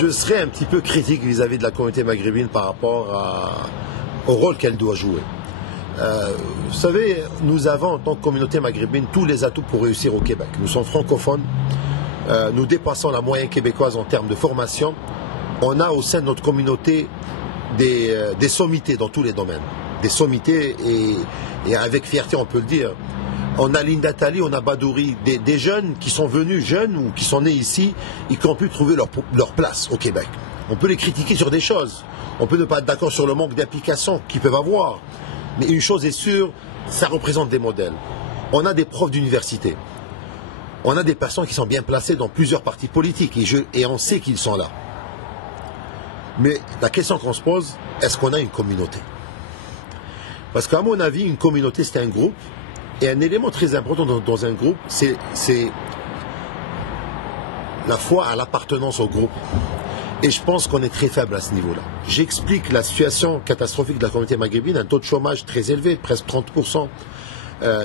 Je serais un petit peu critique vis-à-vis de la communauté maghrébine par rapport au rôle qu'elle doit jouer. Vous savez, nous avons en tant que communauté maghrébine tous les atouts pour réussir au Québec. Nous sommes francophones, nous dépassons la moyenne québécoise en termes de formation. On a au sein de notre communauté des sommités dans tous les domaines. Des sommités et avec fierté on peut le dire. On a Linda Tali, on a Badouri, des jeunes qui sont venus jeunes ou qui sont nés ici et qui ont pu trouver leur place au Québec. On peut les critiquer sur des choses, on peut ne pas être d'accord sur le manque d'implication qu'ils peuvent avoir, mais une chose est sûre, ça représente des modèles. On a des profs d'université, on a des personnes qui sont bien placées dans plusieurs partis politiques et on sait qu'ils sont là. Mais la question qu'on se pose, est-ce qu'on a une communauté? Parce qu'à mon avis, une communauté c'est un groupe. Et un élément très important dans un groupe, c'est la foi à l'appartenance au groupe. Et je pense qu'on est très faible à ce niveau-là. J'explique la situation catastrophique de la communauté maghrébine, un taux de chômage très élevé, presque 30%,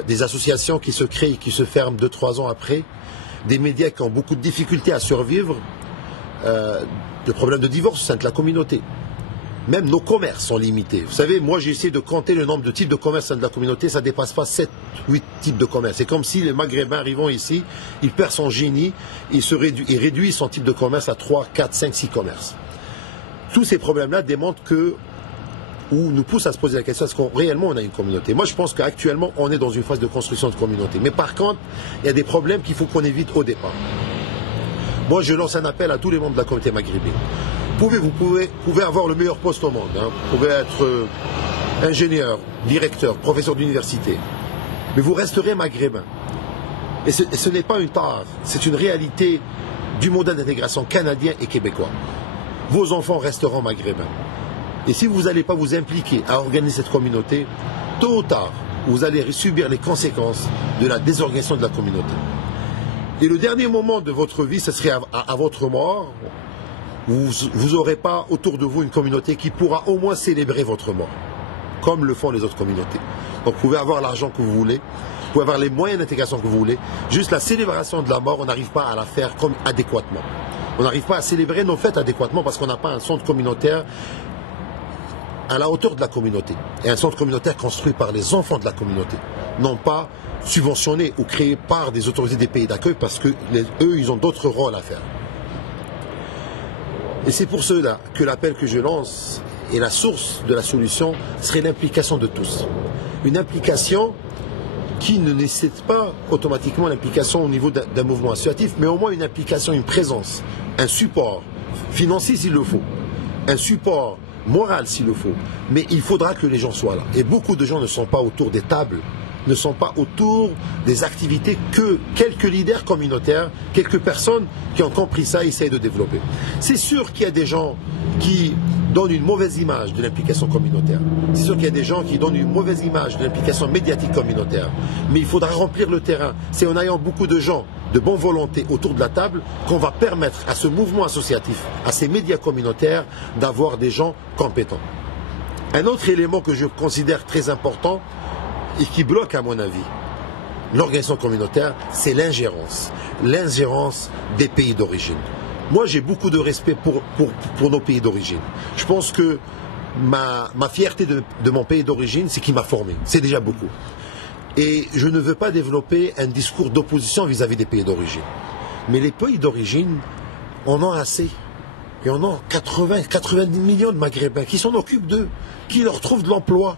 des associations qui se créent et qui se ferment 2-3 ans après, des médias qui ont beaucoup de difficultés à survivre, le problème de divorce au sein de la communauté. Même nos commerces sont limités. Vous savez, moi j'ai essayé de compter le nombre de types de commerces de la communauté, ça ne dépasse pas 7-8 types de commerces. C'est comme si les Maghrébins arrivant ici, il perd son génie, il réduit son type de commerce à 3, 4, 5, 6 commerces. Tous ces problèmes-là démontrent ou nous poussent à se poser la question, est-ce qu'on réellement on a une communauté? Moi je pense qu'actuellement on est dans une phase de construction de communauté. Mais par contre, il y a des problèmes qu'il faut qu'on évite au départ. Moi je lance un appel à tous les membres de la communauté maghrébine. Vous pouvez avoir le meilleur poste au monde. Hein. Vous pouvez être ingénieur, directeur, professeur d'université. Mais vous resterez maghrébin. Et ce n'est pas une tare, c'est une réalité du modèle d'intégration canadien et québécois. Vos enfants resteront maghrébins. Et si vous n'allez pas vous impliquer à organiser cette communauté, tôt ou tard, vous allez subir les conséquences de la désorganisation de la communauté. Et le dernier moment de votre vie, ce serait à votre mort. Vous n'aurez pas autour de vous une communauté qui pourra au moins célébrer votre mort, comme le font les autres communautés. Donc vous pouvez avoir l'argent que vous voulez, vous pouvez avoir les moyens d'intégration que vous voulez, juste la célébration de la mort, on n'arrive pas à la faire comme adéquatement. On n'arrive pas à célébrer nos fêtes adéquatement parce qu'on n'a pas un centre communautaire à la hauteur de la communauté. Et un centre communautaire construit par les enfants de la communauté, non pas subventionné ou créé par des autorités des pays d'accueil parce que eux, ils ont d'autres rôles à faire. Et c'est pour cela que l'appel que je lance et la source de la solution serait l'implication de tous. Une implication qui ne nécessite pas automatiquement l'implication au niveau d'un mouvement associatif, mais au moins une implication, une présence, un support financier s'il le faut, un support moral s'il le faut. Mais il faudra que les gens soient là. Et beaucoup de gens ne sont pas autour des tables, ne sont pas autour des activités que quelques leaders communautaires, quelques personnes qui ont compris ça essayent de développer. C'est sûr qu'il y a des gens qui donnent une mauvaise image de l'implication communautaire. C'est sûr qu'il y a des gens qui donnent une mauvaise image de l'implication médiatique communautaire. Mais il faudra remplir le terrain. C'est en ayant beaucoup de gens de bonne volonté autour de la table qu'on va permettre à ce mouvement associatif, à ces médias communautaires, d'avoir des gens compétents. Un autre élément que je considère très important, et qui bloque à mon avis l'organisation communautaire, c'est l'ingérence. L'ingérence des pays d'origine. Moi j'ai beaucoup de respect pour nos pays d'origine. Je pense que ma fierté de mon pays d'origine, c'est qu'il m'a formé. C'est déjà beaucoup. Et je ne veux pas développer un discours d'opposition vis-à-vis des pays d'origine. Mais les pays d'origine en ont assez. Et on a 90 millions de Maghrébins qui s'en occupent d'eux, qui leur trouvent de l'emploi.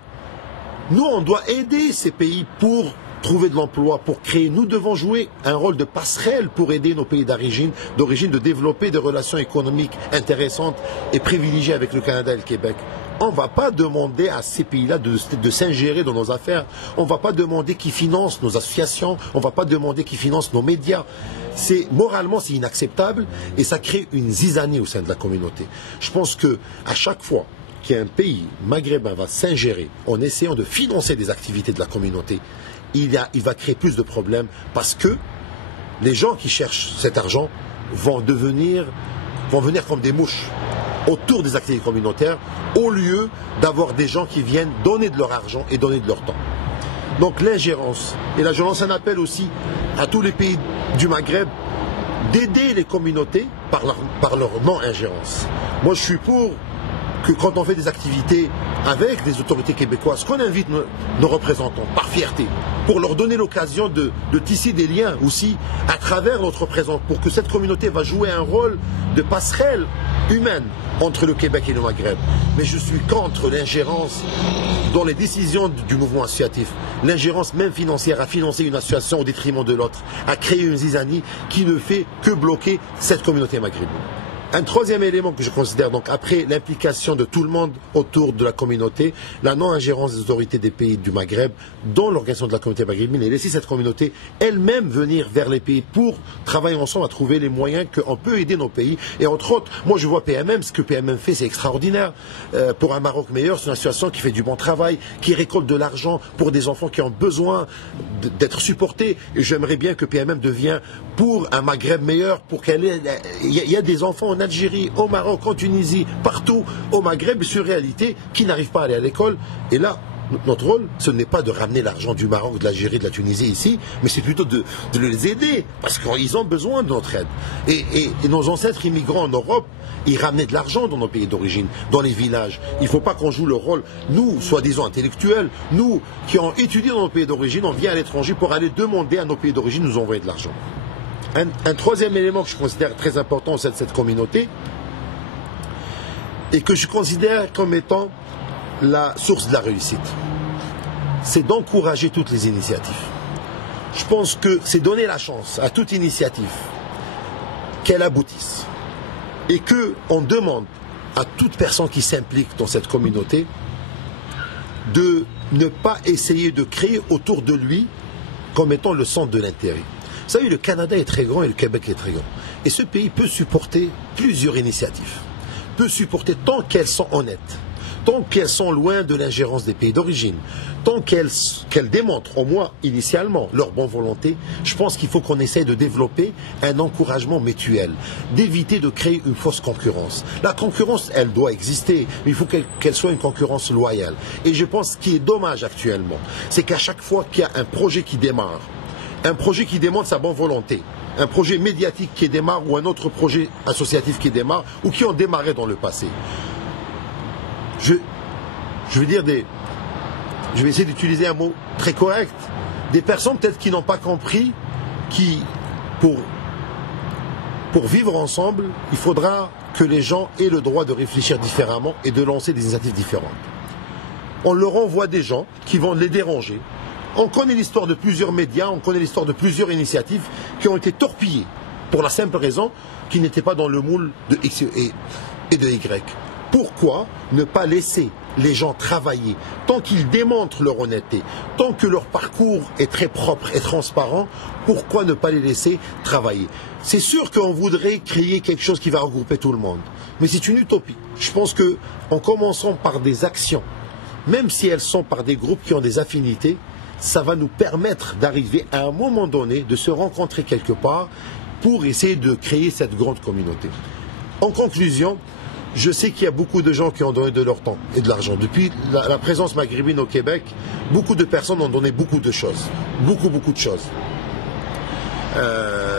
Nous, on doit aider ces pays pour trouver de l'emploi, pour créer. Nous devons jouer un rôle de passerelle pour aider nos pays d'origine de développer des relations économiques intéressantes et privilégiées avec le Canada et le Québec. On ne va pas demander à ces pays-là de s'ingérer dans nos affaires. On ne va pas demander qu'ils financent nos associations. On ne va pas demander qu'ils financent nos médias. Moralement, c'est inacceptable et ça crée une zizanie au sein de la communauté. Je pense qu'à chaque fois qu'un pays maghrébin va s'ingérer en essayant de financer des activités de la communauté, il va créer plus de problèmes parce que les gens qui cherchent cet argent vont venir comme des mouches autour des activités communautaires, au lieu d'avoir des gens qui viennent donner de leur argent et donner de leur temps. Donc l'ingérence, et là je lance un appel aussi à tous les pays du Maghreb d'aider les communautés par leur non-ingérence. Moi je suis pour que quand on fait des activités avec des autorités québécoises, qu'on invite nos représentants par fierté, pour leur donner l'occasion de tisser des liens aussi à travers notre présence, pour que cette communauté va jouer un rôle de passerelle humaine entre le Québec et le Maghreb. Mais je suis contre l'ingérence dans les décisions du mouvement associatif, l'ingérence même financière à financer une association au détriment de l'autre, à créer une zizanie qui ne fait que bloquer cette communauté maghrébine. Un troisième élément que je considère, donc après l'implication de tout le monde autour de la communauté, la non-ingérence des autorités des pays du Maghreb dans l'organisation de la communauté maghrébine et laisser cette communauté elle-même venir vers les pays pour travailler ensemble à trouver les moyens qu'on peut aider nos pays. Et entre autres, moi je vois PMM, ce que PMM fait c'est extraordinaire. Pour un Maroc meilleur, c'est une association qui fait du bon travail, qui récolte de l'argent pour des enfants qui ont besoin d'être supportés. Et j'aimerais bien que PMM devienne pour un Maghreb meilleur, pour qu'il y ait des enfants en Algérie, au Maroc, en Tunisie, partout au Maghreb, sur réalité, qui n'arrivent pas à aller à l'école. Et là, notre rôle, ce n'est pas de ramener l'argent du Maroc, de l'Algérie, de la Tunisie ici, mais c'est plutôt de les aider, parce qu'ils ont besoin de notre aide. Et nos ancêtres immigrants en Europe, ils ramenaient de l'argent dans nos pays d'origine, dans les villages. Il ne faut pas qu'on joue le rôle, nous, soi-disant intellectuels, nous qui avons étudié dans nos pays d'origine, on vient à l'étranger pour aller demander à nos pays d'origine de nous envoyer de l'argent. Un troisième élément que je considère très important au sein de cette communauté et que je considère comme étant la source de la réussite, c'est d'encourager toutes les initiatives. Je pense que c'est donner la chance à toute initiative qu'elle aboutisse et qu'on demande à toute personne qui s'implique dans cette communauté de ne pas essayer de créer autour de lui comme étant le centre de l'intérêt. Vous savez, le Canada est très grand et le Québec est très grand. Et ce pays peut supporter plusieurs initiatives. Peut supporter tant qu'elles sont honnêtes, tant qu'elles sont loin de l'ingérence des pays d'origine, tant qu'elles démontrent, au moins initialement, leur bonne volonté. Je pense qu'il faut qu'on essaye de développer un encouragement mutuel, d'éviter de créer une fausse concurrence. La concurrence, elle doit exister, mais il faut qu'elle soit une concurrence loyale. Et je pense ce qui est dommage actuellement, c'est qu'à chaque fois qu'il y a un projet qui démarre, un projet qui démontre sa bonne volonté, un projet médiatique qui démarre ou un autre projet associatif qui démarre ou qui ont démarré dans le passé. Je vais essayer d'utiliser un mot très correct. Des personnes peut-être qui n'ont pas compris pour vivre ensemble, il faudra que les gens aient le droit de réfléchir différemment et de lancer des initiatives différentes. On leur envoie des gens qui vont les déranger. On connaît l'histoire de plusieurs médias, on connaît l'histoire de plusieurs initiatives qui ont été torpillées pour la simple raison qu'ils n'étaient pas dans le moule de X et de Y. Pourquoi ne pas laisser les gens travailler tant qu'ils démontrent leur honnêteté, tant que leur parcours est très propre et transparent, pourquoi ne pas les laisser travailler? C'est sûr qu'on voudrait créer quelque chose qui va regrouper tout le monde, mais c'est une utopie. Je pense qu'en commençant par des actions, même si elles sont par des groupes qui ont des affinités, ça va nous permettre d'arriver à un moment donné, de se rencontrer quelque part pour essayer de créer cette grande communauté. En conclusion, je sais qu'il y a beaucoup de gens qui ont donné de leur temps et de l'argent. Depuis la présence maghrébine au Québec, beaucoup de personnes ont donné beaucoup de choses. Beaucoup de choses.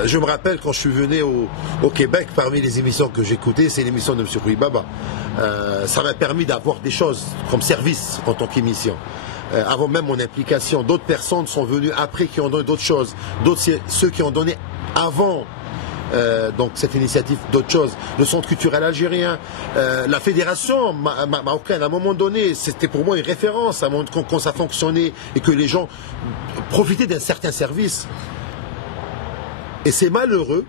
Je me rappelle quand je suis venu au Québec, parmi les émissions que j'écoutais, c'est l'émission de M. Kouibaba. Ça m'a permis d'avoir des choses comme service en tant qu'émission. Avant même mon implication, d'autres personnes sont venues après qui ont donné d'autres choses. D'autres, c'est ceux qui ont donné avant donc cette initiative d'autres choses. Le centre culturel algérien, la fédération marocaine, à un moment donné, c'était pour moi une référence, quand ça fonctionnait et que les gens profitaient d'un certain service. Et c'est malheureux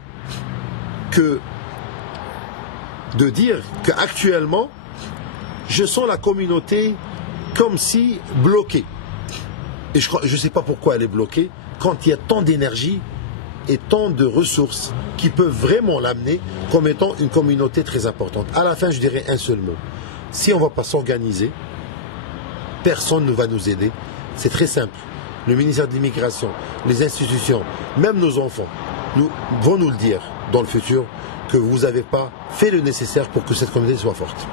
de dire qu'actuellement, je sens la communauté comme si bloquée. Et je ne sais pas pourquoi elle est bloquée, quand il y a tant d'énergie et tant de ressources qui peuvent vraiment l'amener comme étant une communauté très importante. À la fin, je dirais un seul mot. Si on ne va pas s'organiser, personne ne va nous aider. C'est très simple. Le ministère de l'Immigration, les institutions, même nos enfants, vont nous le dire dans le futur que vous n'avez pas fait le nécessaire pour que cette communauté soit forte.